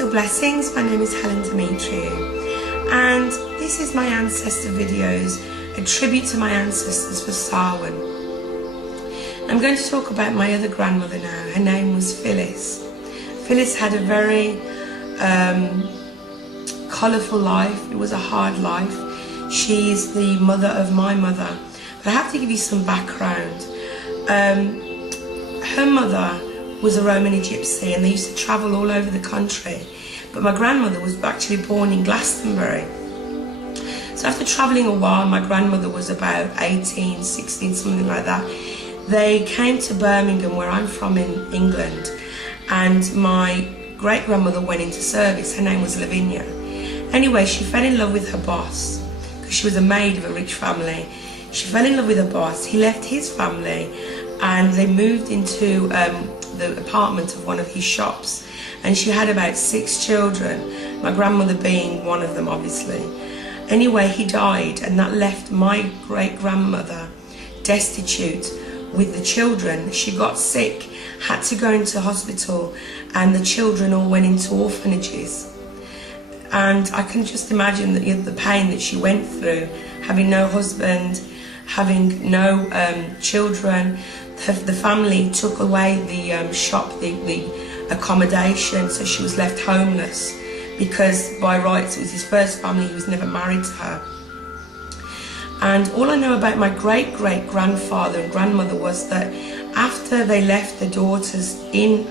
Still blessings, my name is Helen Demetriou, and this is my ancestor videos, a tribute to my ancestors for Samhain. I'm going to talk about my other grandmother now. Her name was Phyllis. Phyllis had a very colourful life. It was a hard life. She's the mother of my mother. But I have to give you some background. Her mother was a Romani gypsy, and they used to travel all over the country. But my grandmother was actually born in Glastonbury. So after travelling a while, my grandmother was about 18, 16, something like that. They came to Birmingham, where I'm from in England, and my great-grandmother went into service. Her name was Lavinia. Anyway, she fell in love with her boss, because she was a maid of a rich family. She fell in love with her boss. He left his family, and they moved into the apartment of one of his shops, and she had about 6 children, my grandmother being one of them, obviously. Anyway, he died, and that left my great-grandmother destitute with the children. She got sick, had to go into hospital, and the children all went into orphanages. And I can just imagine the pain that she went through, having no husband, having no children. The family took away the shop, the accommodation, so she was left homeless, because by rights it was his first family. He was never married to her. And all I know about my great-great-grandfather and grandmother was that after they left the daughters in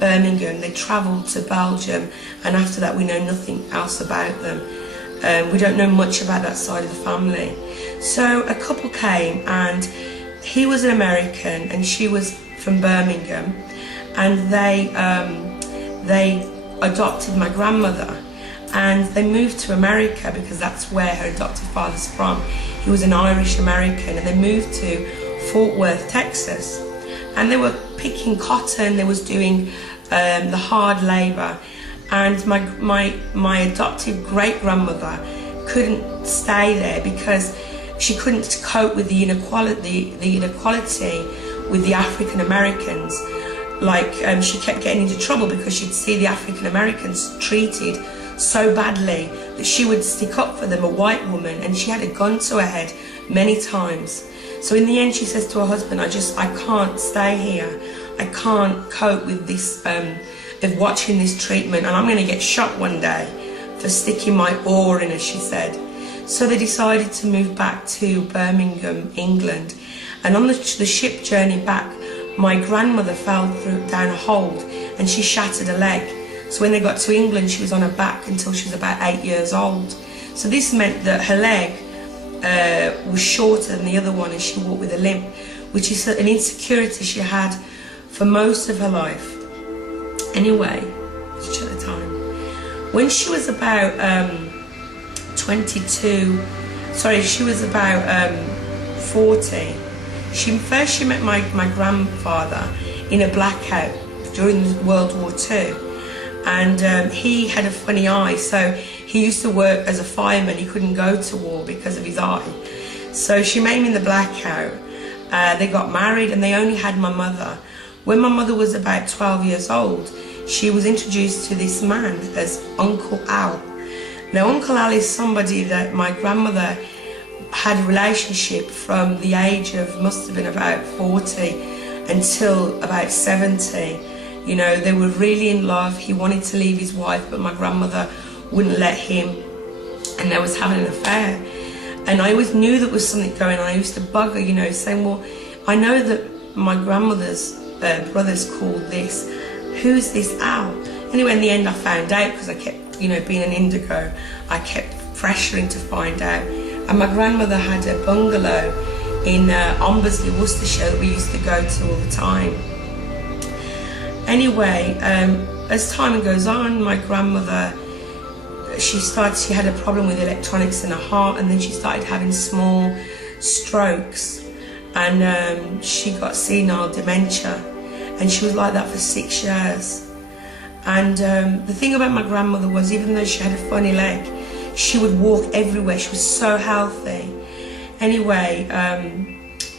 Birmingham, they travelled to Belgium, and after that we know nothing else about them. We don't know much about that side of the family. So a couple came, and he was an American and she was from Birmingham, and they adopted my grandmother, and they moved to America because that's where her adopted father's from. He was an Irish American, and they moved to Fort Worth, Texas, and they were picking cotton. They was doing the hard labor, and my adopted great-grandmother couldn't stay there because she couldn't cope with the inequality with the African Americans. Like she kept getting into trouble because she'd see the African Americans treated so badly that she would stick up for them, a white woman, and she had a gun to her head many times. So in the end she says to her husband, I can't stay here. I can't cope with this, of watching this treatment, and I'm going to get shot one day for sticking my oar in, as she said. So they decided to move back to Birmingham, England, and on the ship journey back, my grandmother fell down a hold and she shattered a leg. So when they got to England, she was on her back until she was about 8 years old. So this meant that her leg was shorter than the other one, and she walked with a limp, which is an insecurity she had for most of her life. Anyway, let's check the time. When she was about she was about 40. She met my grandfather in a blackout during World War II, and he had a funny eye, so he used to work as a fireman. He couldn't go to war because of his eye. So she met him in the blackout. They got married, and they only had my mother. When my mother was about 12 years old, she was introduced to this man as Uncle Al. Now, Uncle Al is somebody that my grandmother had a relationship from the age of, must have been about 40 until about 70. You know, they were really in love. He wanted to leave his wife, but my grandmother wouldn't let him, and they was having an affair. And I always knew there was something going on. I used to bug her, you know, saying, well, I know that my grandmother's brother's called this. Who's this Al? Anyway, in the end I found out, because I kept, you know, being an indigo, I kept pressuring to find out. And my grandmother had a bungalow in Ombersley, Worcestershire, that we used to go to all the time. Anyway, as time goes on, my grandmother, she had a problem with electronics in her heart, and then she started having small strokes, and she got senile dementia, and she was like that for 6 years. And the thing about my grandmother was, even though she had a funny leg, she would walk everywhere. She was so healthy. Anyway,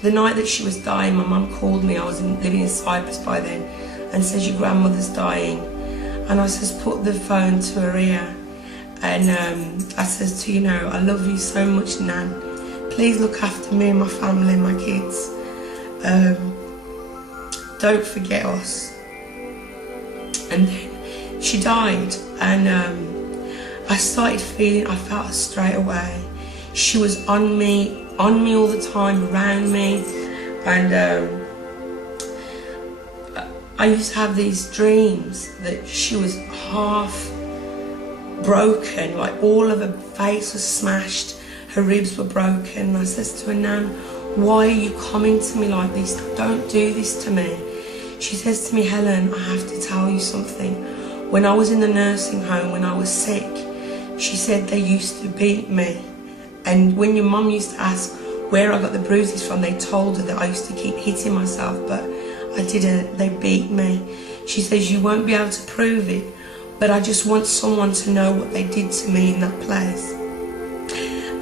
the night that she was dying, my mum called me. I was living in Cyprus by then, and says, your grandmother's dying. And I says, put the phone to her ear, and I says to, I love you so much, Nan. Please look after me and my family and my kids. Don't forget us. And then she died, and I started feeling, I felt her straight away. She was on me all the time, around me, and I used to have these dreams that she was half broken, like all of her face was smashed, her ribs were broken. And I says to her, Nan, why are you coming to me like this? Don't do this to me. She says to me, Helen, I have to tell you something. When I was in the nursing home, when I was sick, she said they used to beat me. And when your mum used to ask where I got the bruises from, they told her that I used to keep hitting myself, but I didn't. They beat me. She says, you won't be able to prove it, but I just want someone to know what they did to me in that place.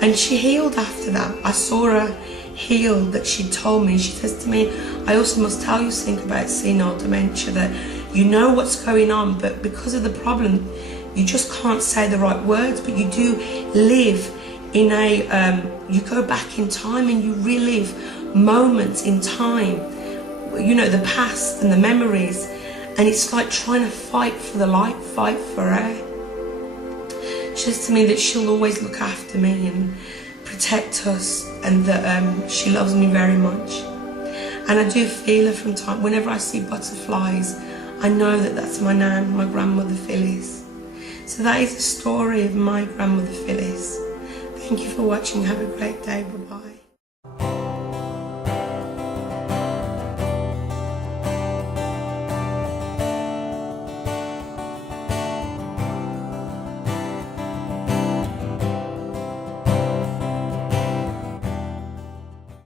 And she healed after that. I saw her heal, that she told me. She says to me, I also must tell you something about senile dementia, that you know what's going on, but because of the problem, you just can't say the right words, but you do live in you go back in time and you relive moments in time, the past and the memories, and it's like trying to fight for the light, fight for air. She says to me that she'll always look after me and protect us, and that she loves me very much. And I do feel her from time. Whenever I see butterflies, I know that that's my Nan, my Grandmother Phyllis. So that is the story of my Grandmother Phyllis. Thank you for watching. Have a great day. Bye-bye.